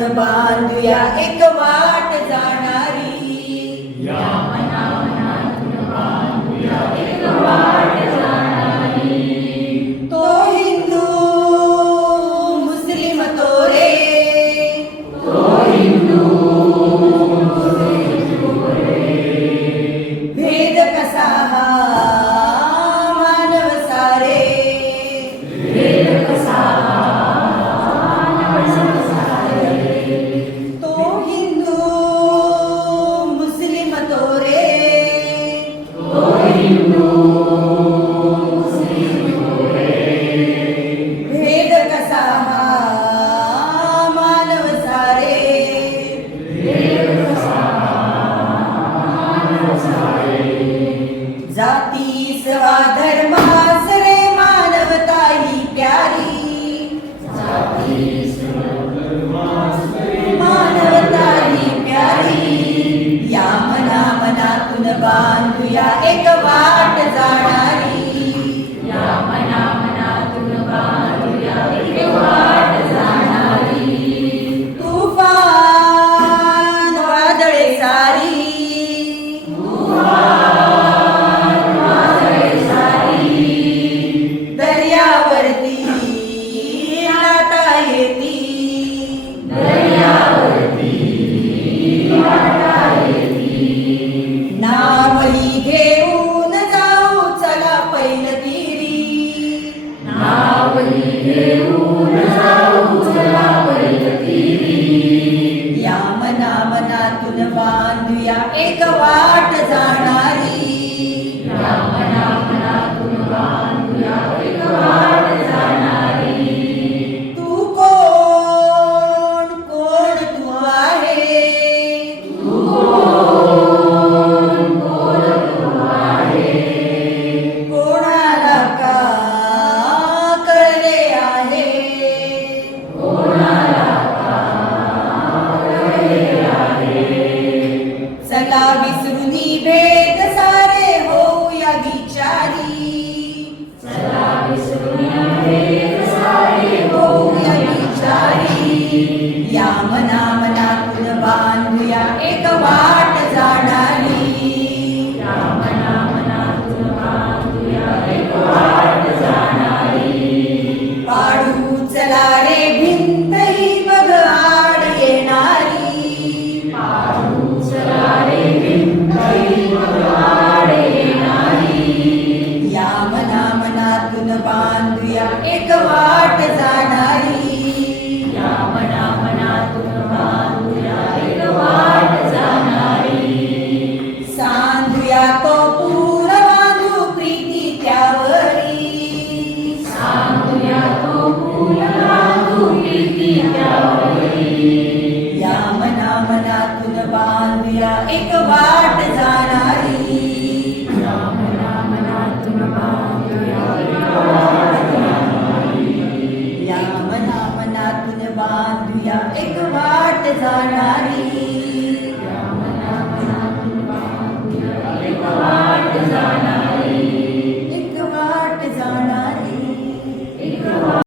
मनातून बांधूया एक वाट जाणारी, या मनातून बांधूया एक वाट जाणारी. तो हिंदू मुस्लिम तो रे, तो हिंदू भेद कसा हा मानव सारे, भेद कसा तो हिंदू मुस्लिम तो रे, तो हिंदू भेद कसा हा मानव सारे, जाती स्वा धर्मास रे मानवता ही प्यारी, मानवता ही प्यारी. या मनातून बांधूया एक वाट जाणारी, या मनातून बांधूया एक वाट जाणारी. तुफान वादळे सारी, दर्यावरती लाटा येती, नावही घेऊन जाऊ चला पैलतीरी, नावही घेऊन जाऊ चला पैलतीरी. या मनातून बांधूया एक वाट जाणारी, या मनातून बांधूया एक वाट जाणारी. तू कोण कोण तू आहे, कोणाला का कळले आहे, चला विसरुनी भेद सारे होऊया विचारी, चला विसरूया भेद सारे होऊया विचारी. या मनातून बांधूया एक वाट जाणारी, या मनातून बांधूया एक वाट जाणारी. पाडू चला रे भिंत ही बघ आड येणारी, पाडू चला रे भिंत ही बघ आड येणारी. या मनातून बांधूया एक वाट जाणारी, या मनातून बांधूया एक वाट जाणारी. सांधूया तो पूर बांधू प्रीती त्यावरी, सांगूया तो फूल बांधू प्रीती त्यावरी. या मनातून बांधूया एक वाट जाणारी, या मनातून बांधूया एक वाट जाणारी. या मनातून बांधूया एक वाट जाणारी.